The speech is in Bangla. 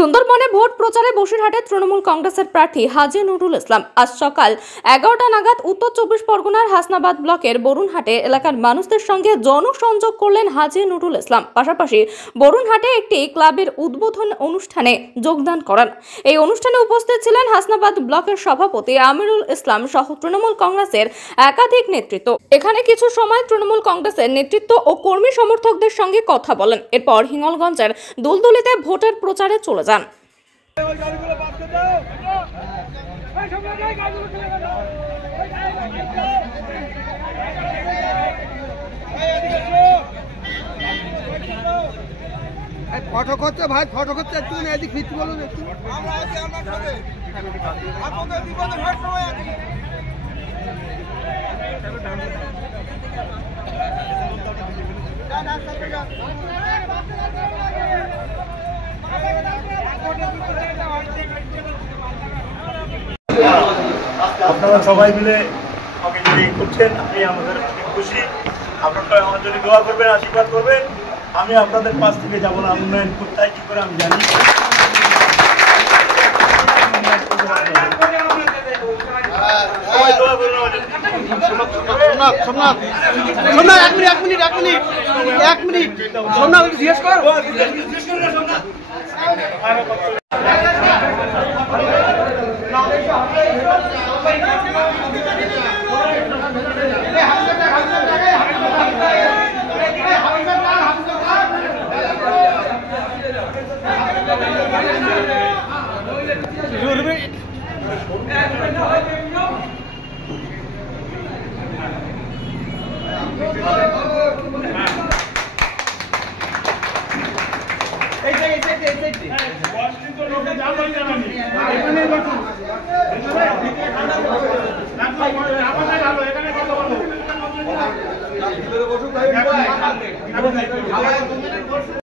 সুন্দরবনে ভোট প্রচারে বসিরহাটে তৃণমূল কংগ্রেসের প্রার্থী হাজী নুরুল ইসলাম আজ সকাল 11টা নাগাদ উত্তর 24 পরগনার হাসনাবাদ ব্লকের বরুণহাটে এলাকার মানুষদের সঙ্গে জনসংযোগ করলেন হাজী নুরুল ইসলাম। পাশাপাশি বরুণহাটে একটি ক্লাবের উদ্বোধন অনুষ্ঠানে যোগদান করেন। এই অনুষ্ঠানে উপস্থিত ছিলেন হাসনাবাদ ব্লকের সভাপতি আমিরুল ইসলাম সহ তৃণমূল কংগ্রেসের একাধিক নেতৃত্ব। এখানে কিছু সময় তৃণমূল কংগ্রেসের নেতৃত্ব ও কর্মী সমর্থকদের সঙ্গে কথা বলেন। এরপর হিঙ্গলগঞ্জের দুলদুলিতে ভোটের প্রচারে চলে যান। ফটো করতে ভাই, ফটো করতে একটু এদিক ফিরতে বলুন একটু। আপনারা সবাই মিলে আমাকে যদি করছেন, আমি আমাদের খুশি। আপনারা আমার জন্য দোয়া করবেন, আশীর্বাদ করবেন। আমি আপনাদের পাশ থেকে যাবো না, উন্নয়ন কোথায় কি করে আমি জানি। সবাই দোয়া করবেন আমার জন্য। এক মিনিট সোমনাথ জিজ্ঞেস কর। এখানে